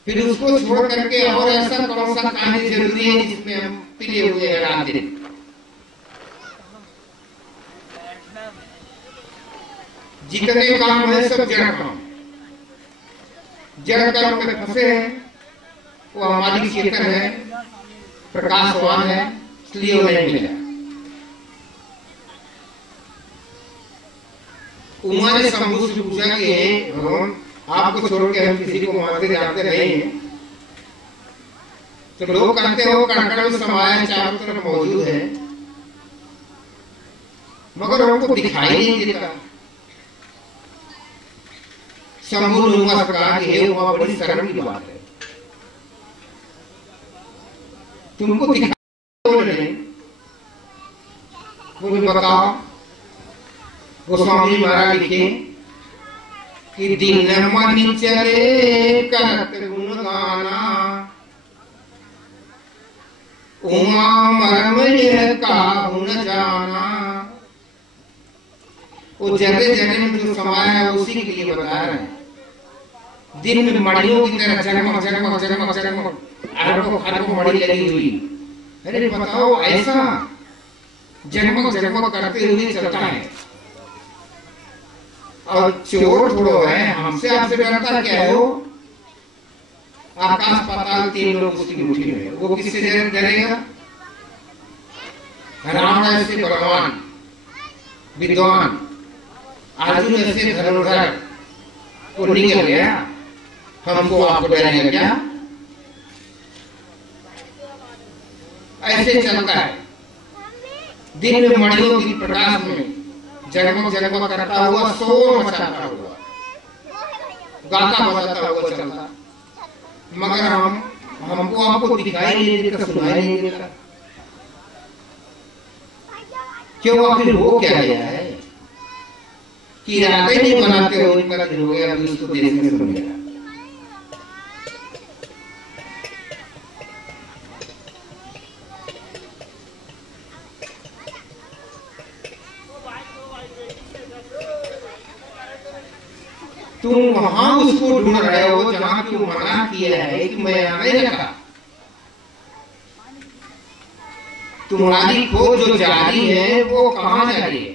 फिर उसको छोड़ करके और ऐसा कौन सा खाने जरूरी है जिसमें हम पिले हुए हैं रात दिन? जितने काम है सब जड़ काम, जड़ कर्म में फंसे हैं। वो हमारी चेतन है, प्रकाशवान है, इसलिए वो नहीं मिला। उमा ने शंभू से पूछा कि भगवान आपको छोड़ के हम किसी को मारते जाते नहीं हैं। तो लोग कहते हो कणकण में समाया चारों तरफ मौजूद है, मगर हमको दिखाई नहीं देता। शंभू ने उमा से कहा कि हे उमा, बड़ी शर्म की बात है, तुमको दिखाई नहीं, मुझे बताओ। गोस्वामी महाराज लिखे कि दिन मन चले करत गुण गाना, उमा मरम यह काहू न जाना। वो जगह जगह में जो समाया है उसी के लिए बता रहे हैं। दिन में मड़ियों की तरह जगमग जगमग जगमग जगमग अरबों मड़ी लगी हुई। अरे बताओ, ऐसा जगमग जगमग करते हुए चलता है और चोर थोड़ो है, हमसे आपसे डरता क्या है वो? आकाश पाताल तीन लोग उसकी मुट्ठी में, वो किससे डरेगा? रावण ऐसे बलवान विद्वान, अर्जुन ऐसे धनुर्धर, वो निकल गया, हमको आपको डरेगा क्या? ऐसे चलता है दिन में मणियों की प्रकाश में जगमग जगमग करता हुआ, शोर मचाता हुआ, गाता बजाता हुआ चलता, मगर हमको आपको दिखाई नहीं देता, सुनाई नहीं देता। क्यों? आखिर हो क्या गया है कि इरादे नहीं बनाते हो? इतना दिन हो गया अभी उसको देखने से मिला। तुम वहां उसको ढूंढ रहे हो जहां की मना किया है कि मैं आने लगा। तुम्हारी खोज जो जारी है वो कहां जा रही है?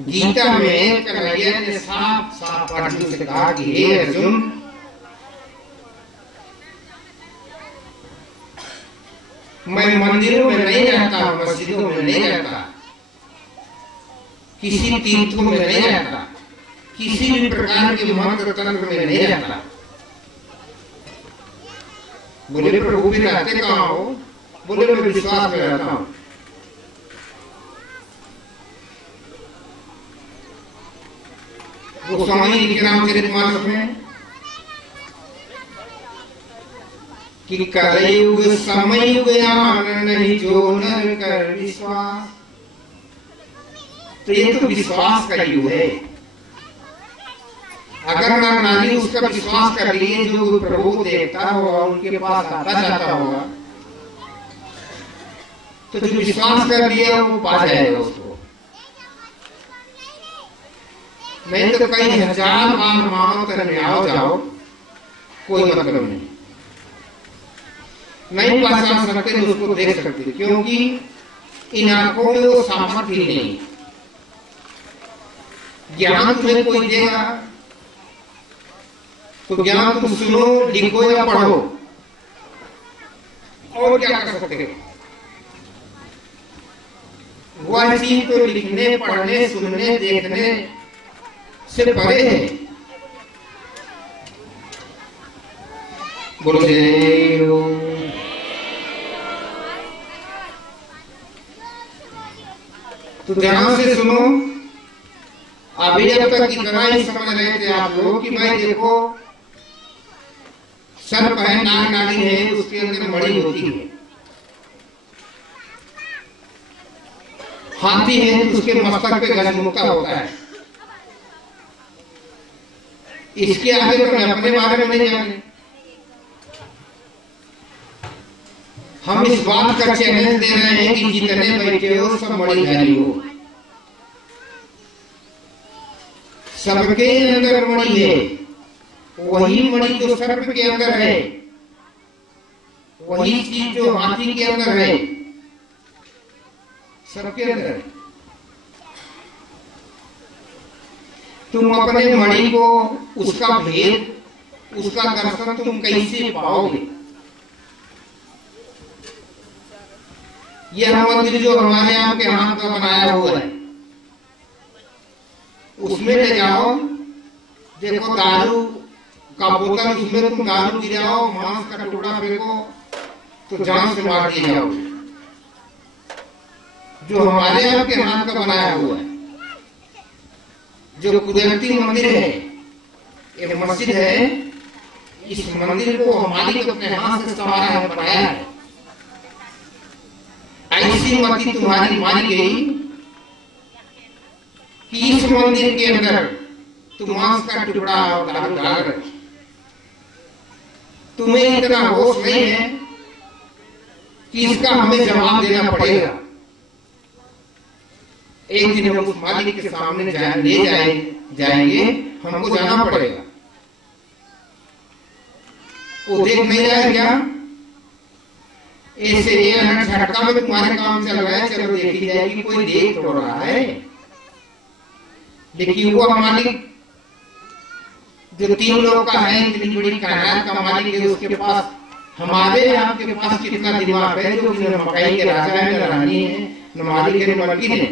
गीता में कन्हैया ने साफ साफ अर्जुन से कहा कि हे अर्जुन, मैं मंदिरों में नहीं रहता, मस्जिदों में नहीं रहता, किसी तीर्थों में नहीं रहता, किसी भी प्रकार के मंत्र तंत्र में नहीं रहता। बोले प्रभु भी रहते कहाँ हो? बोले मैं विश्वास में रहता हूं। गोस्वामी जी के रामचरितमानस में कि कलयुग समयुग आन नहीं जो नर कर विश्वास। तो ये तो विश्वास का युग है। अगर नर नारी उसका विश्वास कर लिए, जो प्रभु देवता होगा उनके पास आता जाता होगा, तो जो विश्वास कर लिया वो पा जाएगा उसको। नहीं तो कई हजार बार मानो तरह आओ जाओ, कोई मतलब नहीं पहचान सकते, उसको देख सकते, क्योंकि इन आंखों में वो सामर्थ्य ही नहीं। ज्ञान तुम्हें कोई देगा तो ज्ञान तुम सुनो, लिखो या पढ़ो, और क्या कर सकते हो? वह चीज तो लिखने, पढ़ने, सुनने, देखने से परे है। बोलो जय हो। तो ध्यान से सुनो। अभी अब तक इतना ही समझ रहे थे आप लोग कि भाई देखो, सर्प है, नाग नागिन है, उसके अंदर मणि होती है। हाथी है तो उसके मस्तक पे गजमुक्ता होता है। इसके आगे तो मैं अपने बारे में नहीं जाने। हम इस बात का चैलेंज दे रहे हैं कि जितने बैठे हो सब मणिधारी हो। सबके अंदर मणि है, वही मणि जो सर्प के अंदर है, वही चीज जो हाथी के अंदर है, सबके अंदर है। तुम अपने मणि को, उसका भेद, उसका दर्शन तुम कैसे पाओगे? यह मंदिर जो हमारे आपके हाथ का बनाया हुआ है, उसमें ले जाओ, देखो दारू का बोतल, उसमें तुम दारू गिराओ, मांस का टुकड़ा फेंको तो जान से मार दिए जाओगे। जो हमारे आपके हाथ का बनाया हुआ है, जो कुदरती मंदिर है, एक मस्जिद है, इस मंदिर को हमारी अपने हाथ से संवारा है, बनाया है। ऐसी मति तुम्हारी मारी गई कि इस मंदिर के अंदर तुम मांस का टुकड़ा और दारू डाल रहे। तुम्हें इतना होश नहीं है कि इसका हमें जवाब देना पड़ेगा। एक दिन हम उस मालिक के सामने ले जाएंगे, हमको जाना पड़ेगा। वो देख नहीं जाए क्या? ऐसे झटका में तुम्हारे काम चल रहा है, चलो देखी जाएगी, कोई देख तो रहा है। लेकिन वो मालिक जो 3 लोग का है, इतनी बड़ी कायनात का मालिक है, उसके पास हमारे आपके पास कितना दिमाग है जो कि मकाई के राजा है, न रानी है, न मालिक है, न मलकिन है।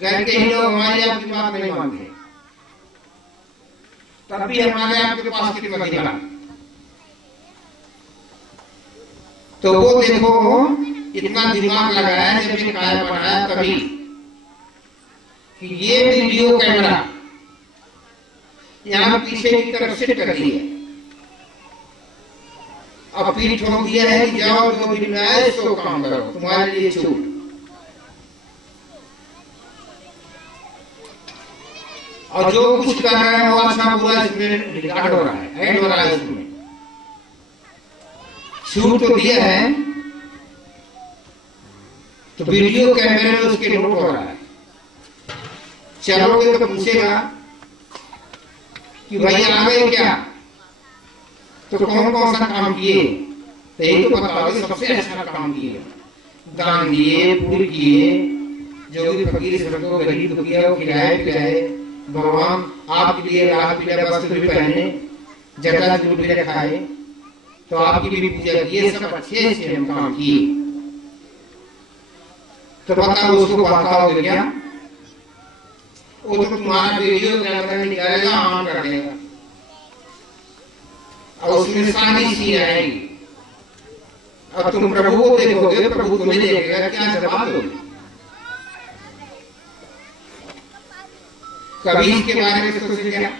घर के ही लोग हमारी आपकी बात नहीं मानते, तब भी हमारे आपके पास कितना दिमाग। तो वो देखो इतना दिमाग लगाया जब ये काया बनाया तभी कि ये वीडियो कैमरा यहाँ पीछे की तरफ सेट कर दिया, अब पीठ ठोक दिया है कि जाओ 2 दिन में आए सो काम करो, तुम्हारे लिए छूट। और जो कुछ कर रहे हैं वो अच्छा बुरा इसमें रिकॉर्ड हो रहा है, ऐड हो रहा है, इसमें छूट तो दिया है, तो वीडियो कैमरे में उसके नोट हो रहा है। चलोगे तो पूछेगा कि भैया आ गए क्या, तो कौन कौन सा काम किए, तो यही तो बताओगे सबसे अच्छा काम किए, दान दिए, पूरी किए, जो भी फकीर सबको गरीब दुखिया को खिलाए पिलाए, भगवान आपके लिए लाल पीला वस्त्र भी पहने, जटा जूट भी रखाए, तो आपकी भी पूजा किए, सब अच्छे से हम काम किए। तो बताओ उसको बताओगे क्या, वो तो तुम्हारा वीडियो कैमरा निकालेगा, ऑन कर देगा और उसमें सारी सीन आएगी, और तुम प्रभु को देखोगे, प्रभु तुम्हें देखेगा, क्या जवाब दोगे? कभी इसके बारे में सोचे क्या?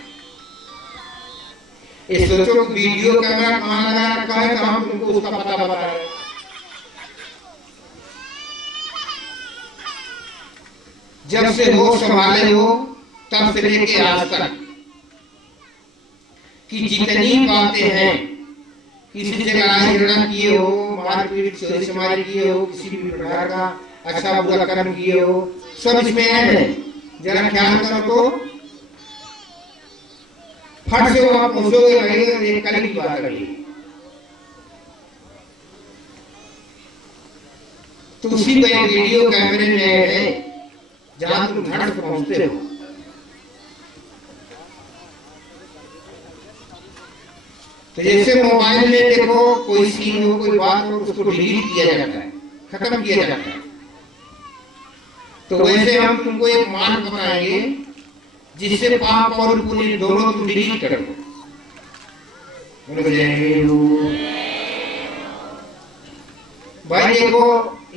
इस सोचो वीडियो कैमरा कहाँ लगा रखा है, तो हम तुमको उसका पता बता रहे हैं। जब से होश संभाले हो तब से लेके आज तक कि जितनी बातें हैं, किसी जगह झगड़ा किए हो, मारपीट चोरी चमारी किए हो, किसी भी प्रकार का अच्छा बुरा कर्म किए हो, सब इसमें ऐड है। जरा ख्याल करो तो फट से वहां पहुंचोगे, लगेगा ये कल की बात रही। तो उसी में वीडियो कैमरे में ऐड है, जहां तुम धड़ से पहुंचते हो। तो जैसे मोबाइल में देखो कोई सीन हो, कोई बात हो, उसको डिलीट किया जाता है, खत्म किया जाता है। तो वैसे हम तुमको एक मार्ग बताएंगे जिससे पाप और पुण्य दोनों तुम डिलीट करो। भाई देखो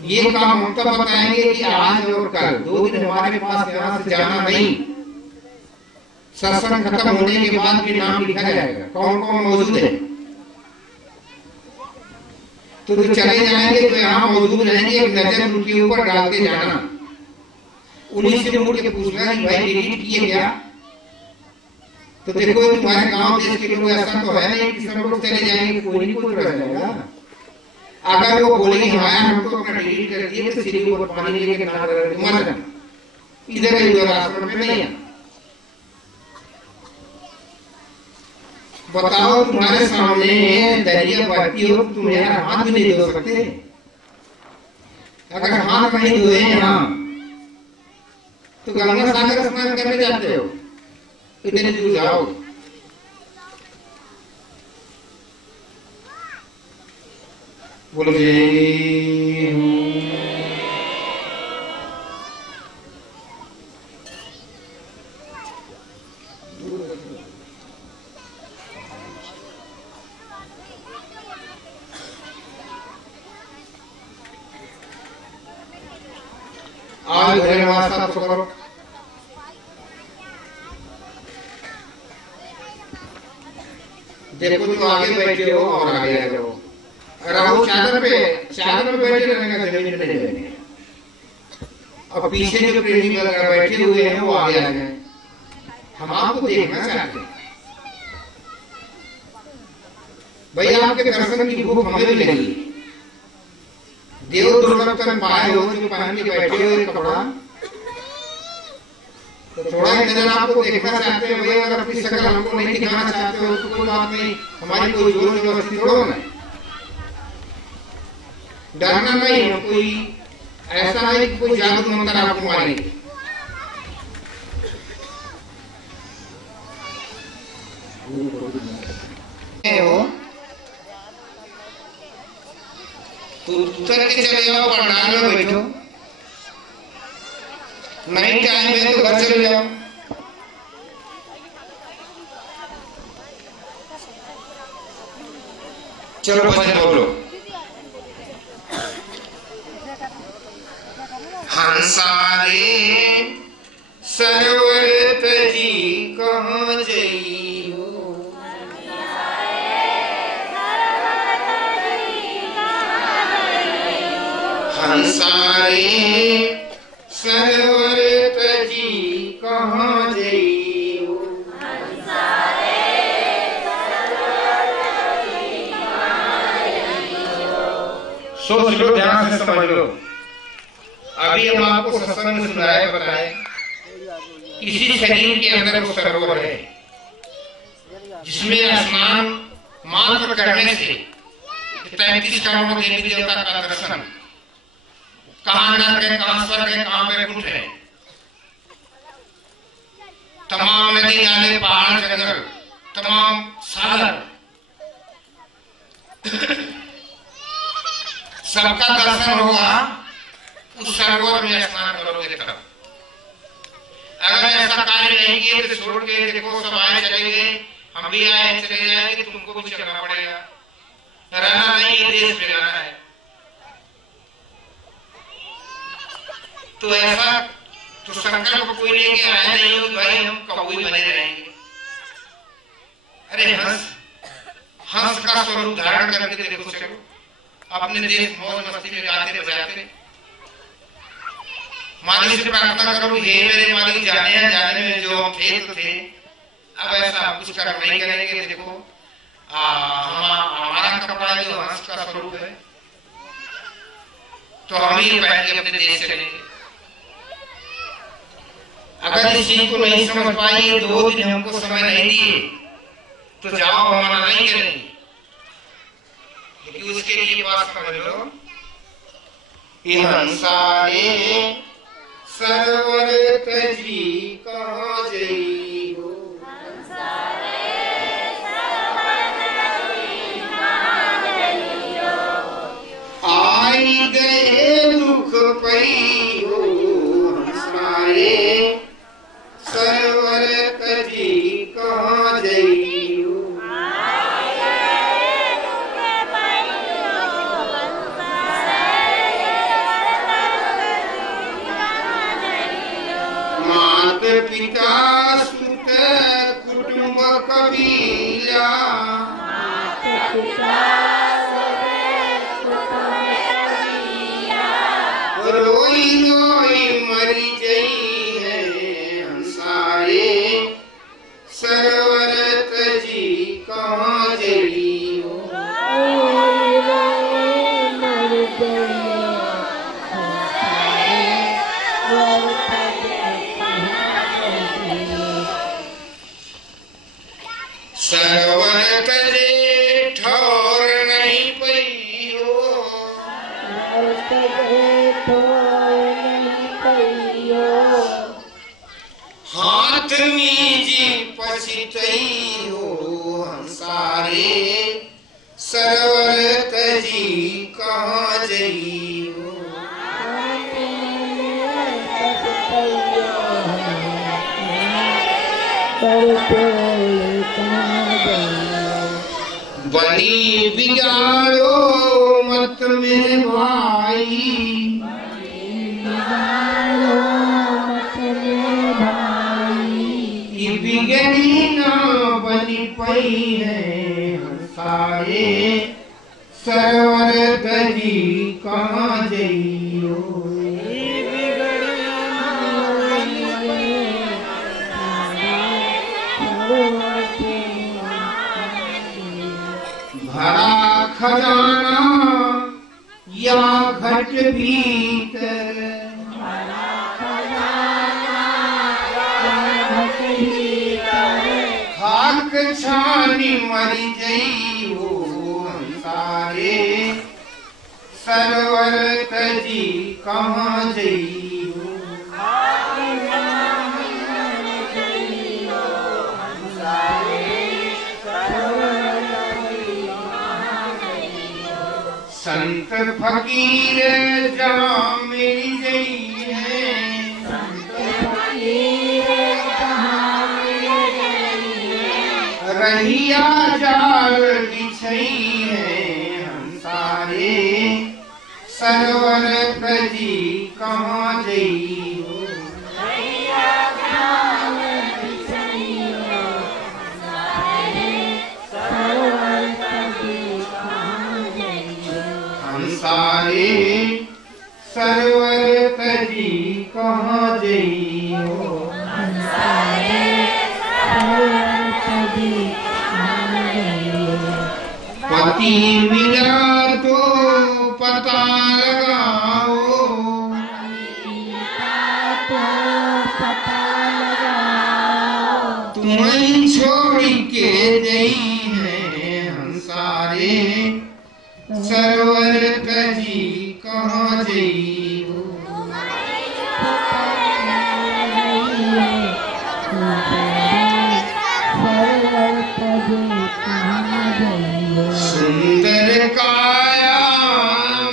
ये काम हम तब बताएंगे कि आज और कल 2 दिन हमारे पास यहाँ से जाना नहीं, सत्संग खत्म होने के बाद भी नाम लिखा जाएगा कौन कौन मौजूद है। तो चले जाएंगे तो यहाँ मौजूद रहेंगे, एक नजर उनके ऊपर डालते जाना, उन्हीं से मुड़ के पूछना कि भाई डिलीट किए क्या। तो देखो तुम्हारे गांव देश के लोग ऐसा तो है नहीं कि सब लोग चले जाएंगे, कोई नहीं कोई रह जाएगा। अगर वो बोलेंगे हमारा हम तो अपना डिलीट कर दिए, तो सिटी ऊपर पानी लेके ना मर जाना, इधर उधर आश्रम में नहीं है। बताओ तुम्हारे सामने दरिया बहती हो, तुम यार हाथ भी नहीं धो सकते। अगर हाथ नहीं धोए यहाँ तो गंगा सागर स्नान करने जाते हो, इतने दूर जाओ। बोलो आज घरे वास्ता तो करो। देखो तो आगे बैठे हो और आगे आ जाओ, रहो चादर पे बैठे रहेगा, जमीन पे नहीं बैठे। और पीछे जो प्रेमी बैठे हुए हैं वो आगे आ गए, हम आपको देखना चाहते हैं। भाई आपके दर्शन की भूख हमें भी लगी। देव दुर्लभ कर पाए हो जो पहन के बैठे हो कपड़ा, तो थोड़ा ही नजर आपको देखना चाहते हो। भाई अगर अपनी शक्ल हमको नहीं दिखाना चाहते हो तो कोई बात नहीं, हमारी कोई जोर जबरदस्ती थोड़ा ना, डरना नहीं है। कोई ऐसा है कि कोई जादू मंत्र आपको मारेंगे। तो उत्तर के चले जाओ, पंडाल में बैठो, नहीं टाइम है तो घर चले जाओ। चलो भजन बोलो। हंसारे सरोवर तजी कहाँ जइयो, हंसारे सरोवर तजी कहाँ जइयो, सोच लो, ध्यान से समझ लो। अभी हम आपको सत्संग में सुनाए बताए, इसी शरीर के अंदर वो सरोवर है जिसमें स्नान मात्र करने से 33 करोड़ देवी देवता का दर्शन, कहाँ नरक है, कहाँ स्वर्ग है, कहाँ वैकुंठ है, तमाम नदी नाले पहाड़ जंगल, तमाम सागर, सबका दर्शन होगा उस सरोवर में स्नान करोगे तब। अगर ऐसा कार्य नहीं किए तो छोड़ के देखो सब आए चले गए, हम भी आए चले जाएंगे, तुमको भी चलना पड़ेगा, रहना नहीं है, देश में रहना है। तो ऐसा तो संकल्प कोई लेके आया नहीं हो भाई हम कौवे बने रहेंगे। अरे हंस का स्वरूप धारण करके देखो, चलो अपने देश मौज मस्ती में गाते बजाते, मालिक से प्रार्थना करो, हे मेरे मालिक, जाने में जो हम थे तो थे, अब ऐसा कुछ कर नहीं करेंगे। देखो हमारा कपड़ा जो हंस का स्वरूप है, तो हम ही पहन के अपने देश चलेंगे। अगर इस चीज को नहीं समझ पाए, 2 दिन हमको समय नहीं दिए, तो जाओ हमारा नहीं करेंगे। लेकिन उसके लिए बात समझ लो, ये हंसाए सरोवर तजी कहाँ जइयो, आई गए दुख पइयो, हंसाए सरोवर तजी कहाँ जइयो, मात पिता सुत कुटुंब कबीला, रोई रोई मरी जई है, हंसाए सरोवर तजी कहाँ जइयो, सरोवर तजे ठौर नहीं पइयो, हाथ मीजी पछितइयो, हंसारे सरोवर तजी कहाँ जइयो, बनी बिगाड़ो मत मेरे भाई, ये बिगड़ी ना बनी पई है, हंसाए सरोवर तजी कहाँ जइयो, भरा खजाना या घट भीतर, खाक छानी मरी जई हो, हंसारे सरोवर तजी कहाँ जई हो, फकीर जहाँ मिल गई है, रहिया जाल बिछई है, हम सारे सरवर तजी कहाँ जइयो। हम सारे सरवर तजी कहाँ जइयो। पति मिला तो पता लगाओ, तुम्हें छोड़ के गई है, हम सारे सरवर तजी कहाँ जइयो। सुंदर काया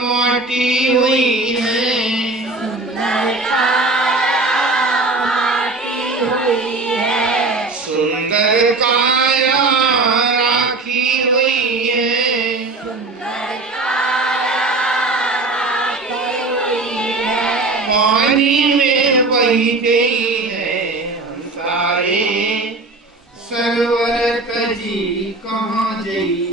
माटी हुई है, सुंदर काया राखी हुई है, पानी में बही गई है, हम सारे सरवर तजी कहाँ जइयो।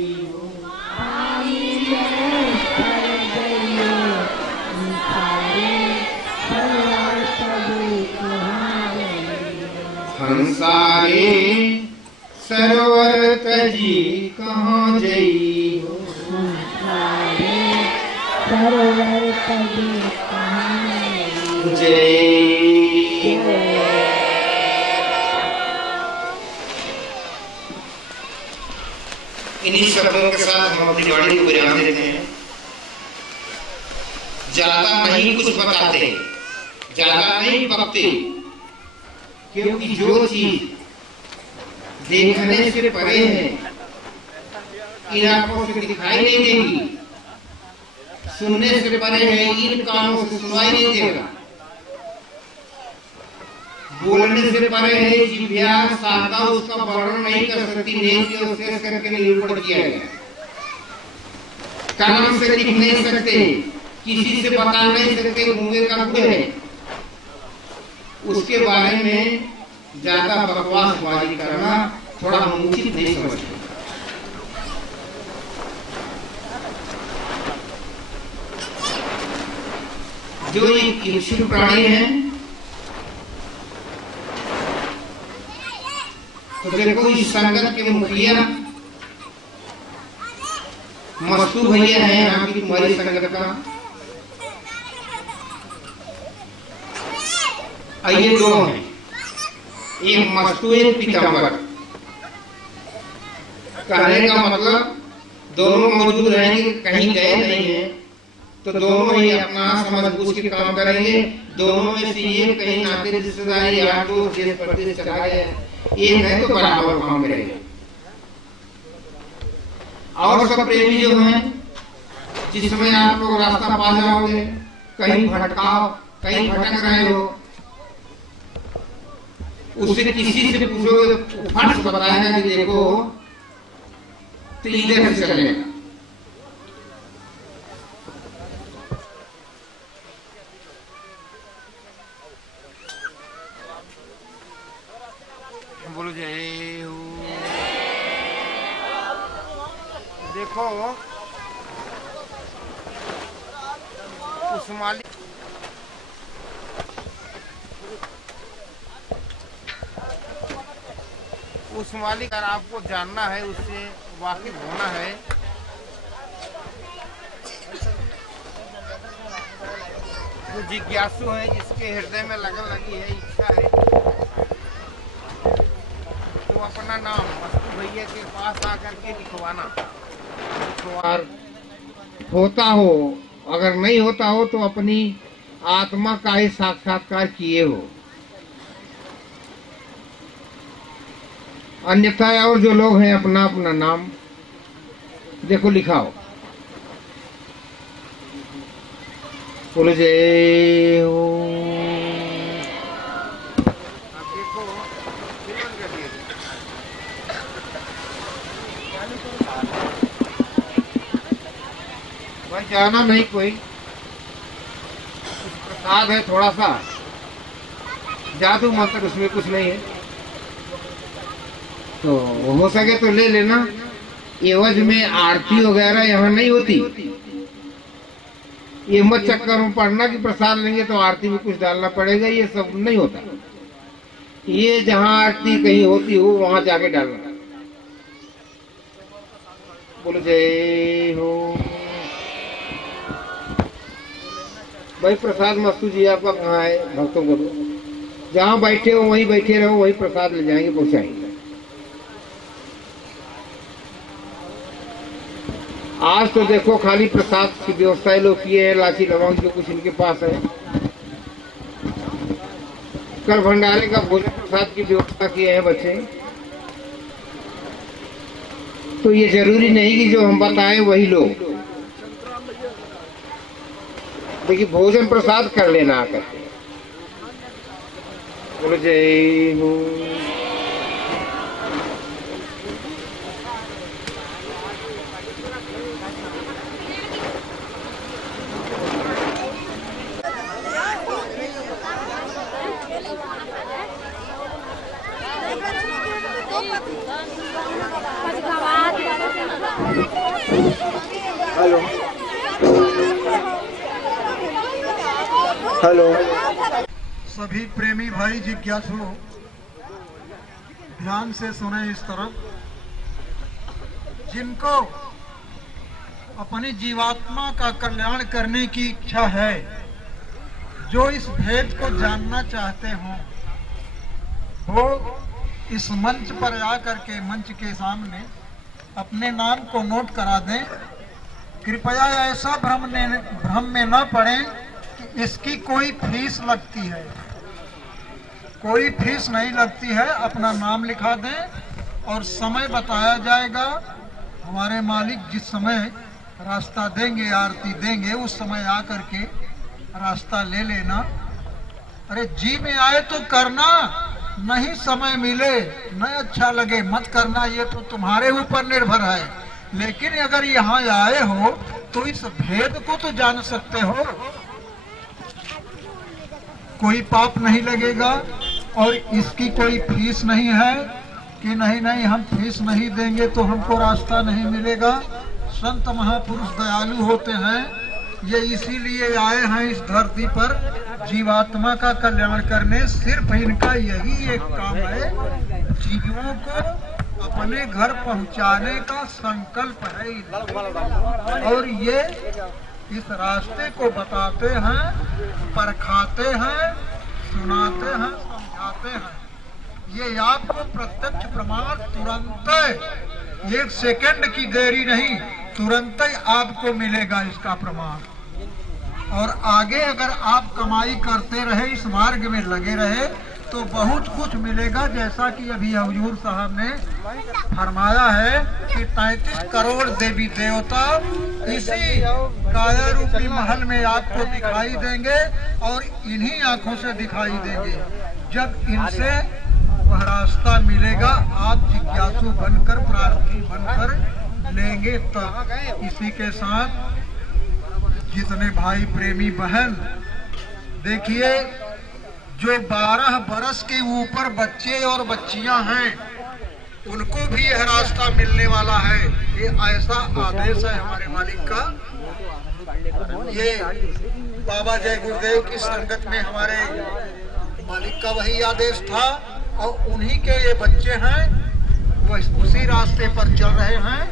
हम सारे सरवर तजी कहाँ जइयो। जय। इन्हीं शब्दों के साथ हम अपनी वाणी को विराम देते हैं। ज्यादा नहीं कुछ बताते, ज्यादा नहीं बकते, क्योंकि जो चीज देखने से परे है, इन आंखों से दिखाई नहीं देगी, सुनने से परे है, इन कानों से सुनाई नहीं देगा, बोलने से परे है, जिह्वा साधा उसका वर्णन नहीं कर सकती, नेत्र और शेष करके निरूपण किया गया। कान से दिख नहीं सकते, किसी से बता नहीं सकते, गूंगे का गुण है, उसके बारे में ज्यादा बकवासबाजी करना थोड़ा हम उचित नहीं समझते। जो ये हिंसक प्राणी है, तो देखो इस संगत के मुखिया मस्तू भैया है यहाँ की तुम्हारी संगत का। ये दो हैं, एक मस्तू एक पीताम्बर। कहने का मतलब दोनों मौजूद रहेंगे, कहीं गए नहीं है, तो दोनों ही अपना समझ बूझ के काम करेंगे। दोनों में से एक कहीं नाते रिश्तेदारी यार दोस्त देश परदेश चला गया, एक है तो बराबर काम करेंगे। और सब प्रेमी जो हैं, जिस समय आप लोग रास्ता पा जाओगे, कहीं भटकाओ, कहीं भटक रहे हो, उससे किसी से पूछोगे फट से बताएगा कि देखो तो इधर से चलेगा। बोलो जय हो। देखो उस मालिक अगर आपको जानना है, उससे वाकिफ होना है, जो जिज्ञासु है, जिसके हृदय में लगन लगी है, इच्छा है, तो अपना नाम मस्तू भैया के पास आकर के लिखवाना। होता हो, अगर नहीं होता हो तो अपनी आत्मा का ही साक्षात्कार किए हो, अन्यथा और जो लोग हैं अपना अपना नाम देखो लिखाओ। बोलो जय हो। भाई जाना नहीं, कोई प्रसाद है थोड़ा सा, जादू मंत्र उसमें कुछ नहीं है, तो हो सके तो ले लेना। एवज में आरती वगैरह यहाँ नहीं होती, ये मत चक्कर में पड़ना कि प्रसाद लेंगे तो आरती में कुछ डालना पड़ेगा, ये सब नहीं होता। ये जहाँ आरती कहीं होती हो वहां जाके डालना। बोलो जय हो। भाई प्रसाद मस्तू जी आपका कहाँ है? भक्तों को जहाँ बैठे हो वहीं बैठे रहो, वही प्रसाद ले जाएंगे, पहुंचाएंगे। आज तो देखो खाली प्रसाद की व्यवस्था लोग किए हैं, लाची लवंग जो कुछ इनके पास है। कल भंडारे का भोजन प्रसाद की व्यवस्था किए हैं बच्चे, तो ये जरूरी नहीं कि जो हम बताएं वही लो। देखिए भोजन प्रसाद कर लेना आकर के। बोलो जय हो। Hello hello. सभी प्रेमी भाई जिज्ञासु ध्यान से सुने इस तरफ, जिनको अपनी जीवात्मा का कल्याण करने की इच्छा है, जो इस भेद को जानना चाहते हों, वो इस मंच पर आकर के मंच के सामने अपने नाम को नोट करा दें। कृपया ऐसा भ्रम में न पड़ें कि इसकी कोई फीस लगती है। कोई फीस नहीं लगती है। अपना नाम लिखा दें और समय बताया जाएगा। हमारे मालिक जिस समय रास्ता देंगे, आरती देंगे, उस समय आकर के रास्ता ले लेना। अरे जी में आए तो करना, नहीं समय मिले, नहीं अच्छा लगे मत करना, ये तो तुम्हारे ऊपर निर्भर है। लेकिन अगर यहाँ आए हो तो इस भेद को तो जान सकते हो, कोई पाप नहीं लगेगा और इसकी कोई फीस नहीं है कि नहीं हम फीस नहीं देंगे तो हमको रास्ता नहीं मिलेगा। संत महापुरुष दयालु होते हैं, ये इसीलिए आए हैं इस धरती पर जीवात्मा का कल्याण करने। सिर्फ इनका यही एक काम है, जीवों को अपने घर पहुंचाने का संकल्प है। और ये इस रास्ते को बताते हैं, परखाते हैं, सुनाते हैं, समझाते हैं। ये आपको प्रत्यक्ष प्रमाण तुरंत, एक सेकंड की देरी नहीं, तुरंत ही आपको मिलेगा इसका प्रमाण। और आगे अगर आप कमाई करते रहे, इस मार्ग में लगे रहे, तो बहुत कुछ मिलेगा। जैसा कि अभी हुजूर साहब ने फरमाया है कि 33 करोड़ देवी देवता इसी काया रूपी महल में आपको दिखाई देंगे और इन्हीं आंखों से दिखाई देंगे। जब इनसे वह रास्ता मिलेगा, आप जिज्ञासु बनकर, प्रार्थी बनकर लेंगे तब। इसी के साथ जितने भाई प्रेमी बहन, देखिए जो 12 बरस के ऊपर बच्चे और बच्चियां हैं, उनको भी यह रास्ता मिलने वाला है। ये ऐसा आदेश है हमारे मालिक का। ये बाबा जय गुरुदेव की संगत में हमारे मालिक का वही आदेश था और उन्हीं के ये बच्चे हैं, वह उसी रास्ते पर चल रहे हैं,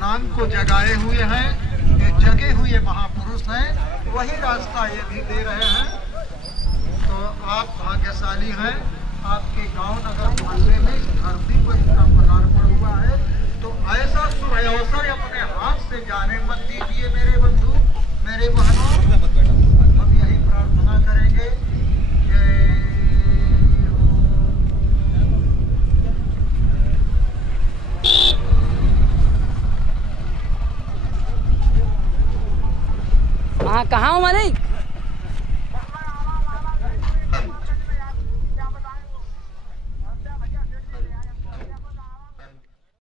नाम को जगाए हुए हैं। ये जगे हुए महापुरुष हैं, वही रास्ता ये भी दे रहे हैं। तो आप भाग्यशाली हैं, आपके गांव नगर मोहल्ले में इस धरती पर इतना पदार्पण हुआ है। तो ऐसा शुभ अवसर अपने हाथ से जाने मत दीजिए मेरे बंधु, मेरे बहनों। हम यही प्रार्थना करेंगे। हाँ, कहाँ हो मालिक?